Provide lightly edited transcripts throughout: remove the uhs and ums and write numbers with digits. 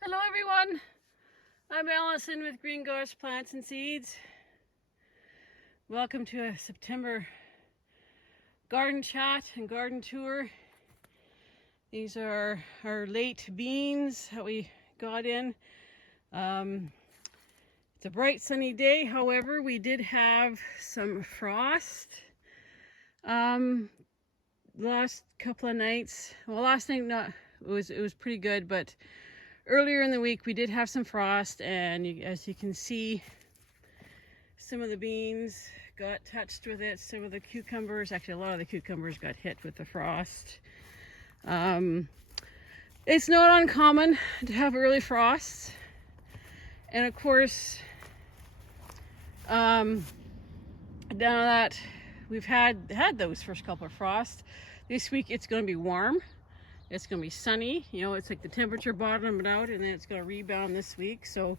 Hello everyone, I'm Allison with Green Gosh Plants and Seeds. Welcome to a September garden chat and garden tour. These are our late beans that we got in. It's a bright sunny day, however we did have some frost last couple of nights. Well, last night it was pretty good, but earlier in the week we did have some frost, and as you can see, some of the beans got touched with it. Some of the cucumbers, actually a lot of the cucumbers got hit with the frost. It's not uncommon to have early frosts, and of course now that we've had those first couple of frosts, this week it's going to be warm. It's going to be sunny. You know, it's like the temperature bottomed out, and then it's going to rebound this week. So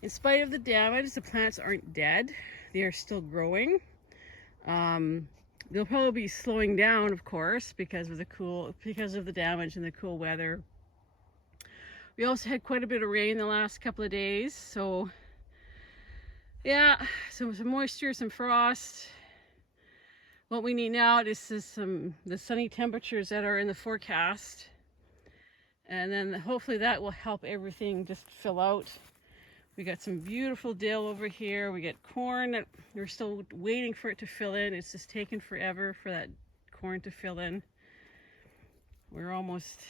in spite of the damage, the plants aren't dead. They are still growing. They'll probably be slowing down, of course, because of the damage and the cool weather. We also had quite a bit of rain the last couple of days, so yeah, some moisture, some frost. What we need now is the sunny temperatures that are in the forecast, and then hopefully that will help everything just fill out. We got some beautiful dill over here. We get corn that we're still waiting for it to fill in. It's just taken forever for that corn to fill in. We're almost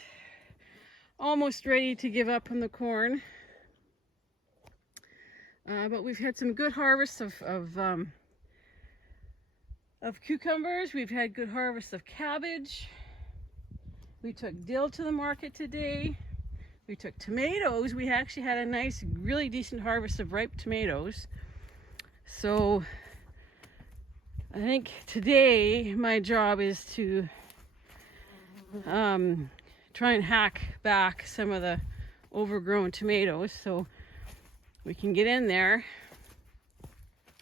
ready to give up on the corn. But we've had some good harvests of cucumbers. We've had good harvests of cabbage. We took dill to the market today. We took tomatoes. We actually had a nice, really decent harvest of ripe tomatoes. So I think today my job is to try and hack back some of the overgrown tomatoes so we can get in there.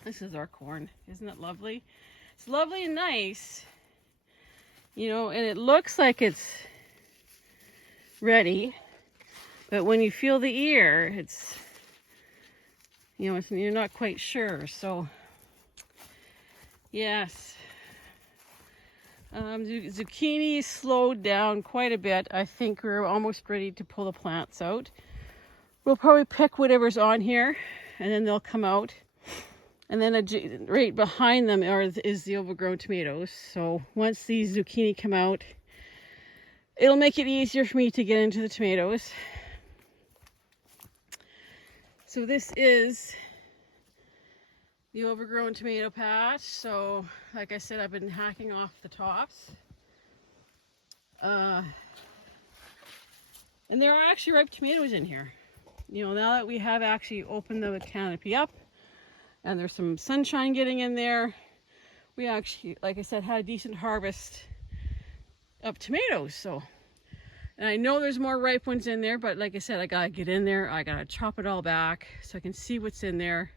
This is our corn. Isn't it lovely? It's lovely and nice, you know, and it looks like it's ready. But when you feel the ear, it's, you know, you're not quite sure. So, yes. Zucchini slowed down quite a bit. I think we're almost ready to pull the plants out. We'll probably pick whatever's on here, and then they'll come out. And then right behind them is the overgrown tomatoes. So once these zucchini come out, it'll make it easier for me to get into the tomatoes. So this is the overgrown tomato patch. So like I said, I've been hacking off the tops. And there are actually ripe tomatoes in here. You know, now that we have actually opened the canopy up and there's some sunshine getting in there, we actually, like I said, had a decent harvest of tomatoes. So, and I know there's more ripe ones in there, but like I said, I gotta get in there. I gotta chop it all back so I can see what's in there.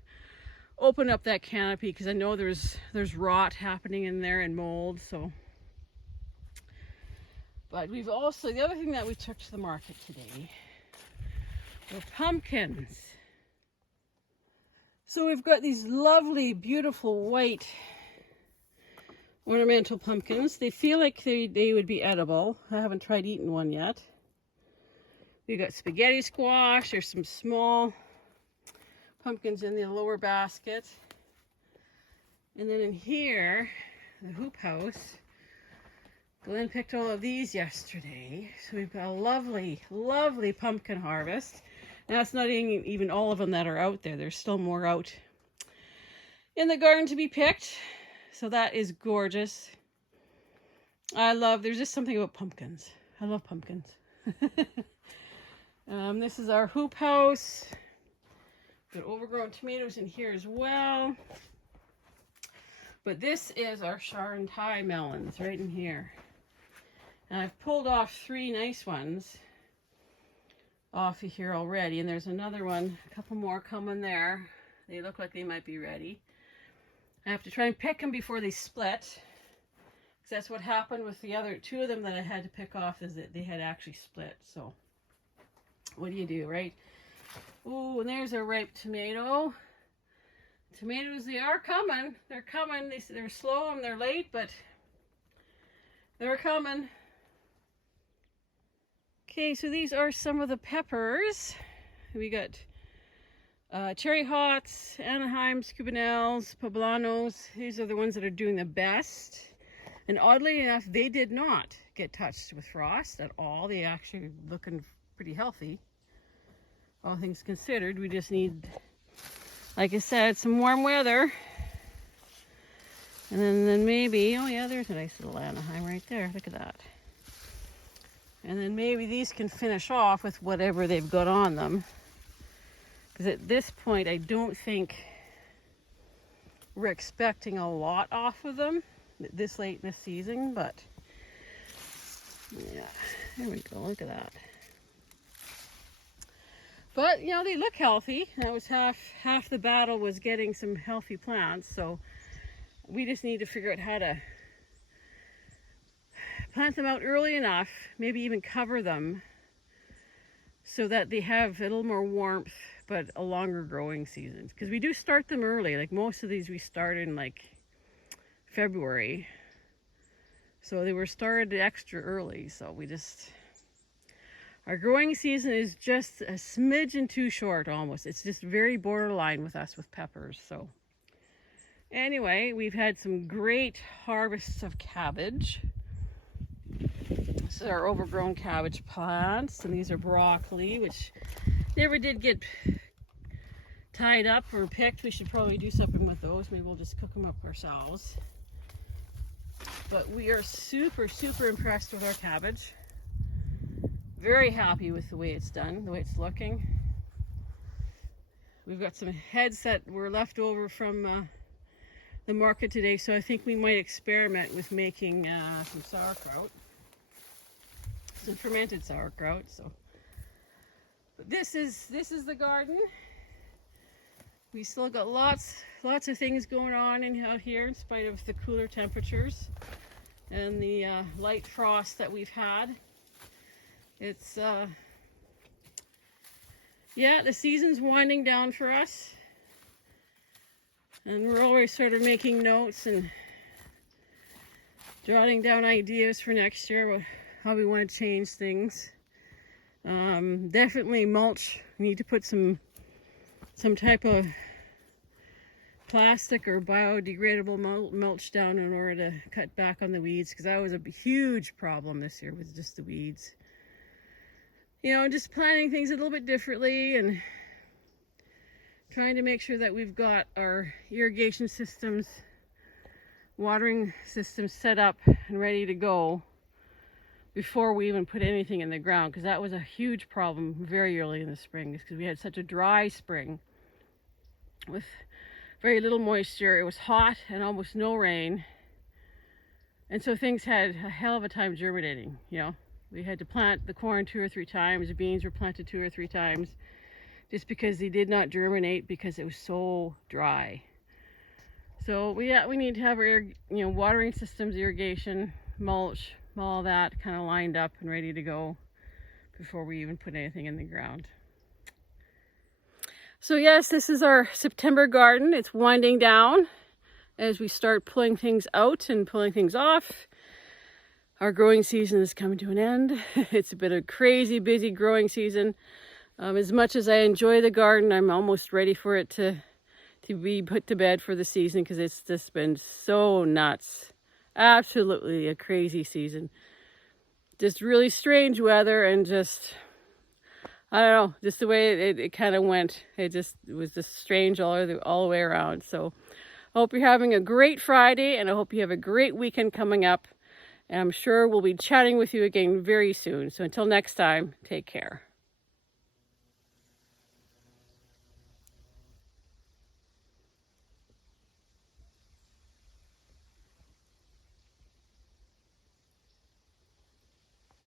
Open up that canopy because I know there's rot happening in there and mold. So, but we've also, the other thing that we took to the market today were pumpkins. So we've got these lovely, beautiful white ornamental pumpkins. They feel like they would be edible. I haven't tried eating one yet. We've got spaghetti squash. There's some small pumpkins in the lower basket. And then in here, the hoop house, Glenn picked all of these yesterday. So we've got a lovely, lovely pumpkin harvest. And that's not even all of them that are out there. There's still more out in the garden to be picked. So that is gorgeous. There's just something about pumpkins. I love pumpkins. This is our hoop house. Got overgrown tomatoes in here as well. But this is our Sharon-Tai melons right in here. And I've pulled off 3 nice ones off of here already, and there's another one, a couple more coming there. They look like they might be ready. I have to try and pick them before they split, because that's what happened with the other 2 of them that I had to pick off, is that they had actually split. So what do, right? Oh, and there's a ripe tomato. Tomatoes, they are coming. They're coming. They're slow and they're late, but they're coming. Okay, so these are some of the peppers. We got Cherry Hots, Anaheims, Cubanelles, Poblanos. These are the ones that are doing the best. And oddly enough, they did not get touched with frost at all. They actually looking pretty healthy. All things considered, we just need, like I said, some warm weather. And then maybe, oh yeah, there's a nice little Anaheim right there. Look at that. And then maybe these can finish off with whatever they've got on them. Because at this point, I don't think we're expecting a lot off of them this late in the season, but yeah, there we go, look at that. But, you know, they look healthy. That was half the battle, was getting some healthy plants. So we just need to figure out how to plant them out early enough, maybe even cover them so that they have a little more warmth, but a longer growing season. Because we do start them early. Like most of these we start in like February. So they were started extra early. So we just... Our growing season is just a smidgen too short almost. It's just very borderline with us with peppers. So anyway, we've had some great harvests of cabbage. This is our overgrown cabbage plants, and these are broccoli, which never did get tied up or picked. We should probably do something with those. Maybe we'll just cook them up ourselves. But we are super, super impressed with our cabbage. Very happy with the way it's done, the way it's looking. We've got some heads that were left over from the market today, so I think we might experiment with making some sauerkraut, some fermented sauerkraut. So, but this is the garden. We still got lots of things going on out here in spite of the cooler temperatures and the light frost that we've had. It's, yeah, the season's winding down for us. And we're always sort of making notes and jotting down ideas for next year, how we want to change things. Definitely mulch. We need to put some type of plastic or biodegradable mulch down in order to cut back on the weeds, because that was a huge problem this year with just the weeds. You know, just planning things a little bit differently and trying to make sure that we've got our irrigation systems, watering systems set up and ready to go before we even put anything in the ground, because that was a huge problem very early in the spring, because we had such a dry spring with very little moisture. It was hot and almost no rain, and so things had a hell of a time germinating, you know. We had to plant the corn 2 or 3 times. The beans were planted 2 or 3 times just because they did not germinate because it was so dry. So we need to have our watering systems, irrigation, mulch, all that kind of lined up and ready to go before we even put anything in the ground. So yes, this is our September garden. It's winding down as we start pulling things out and pulling things off. Our growing season is coming to an end. It's been a crazy busy growing season. As much as I enjoy the garden, I'm almost ready for it to be put to bed for the season, because it's just been so nuts. Absolutely a crazy season. Just really strange weather and just, I don't know, just the way it kind of went. It was just strange all the way around. So I hope you're having a great Friday, and I hope you have a great weekend coming up. And I'm sure we'll be chatting with you again very soon. So until next time, take care.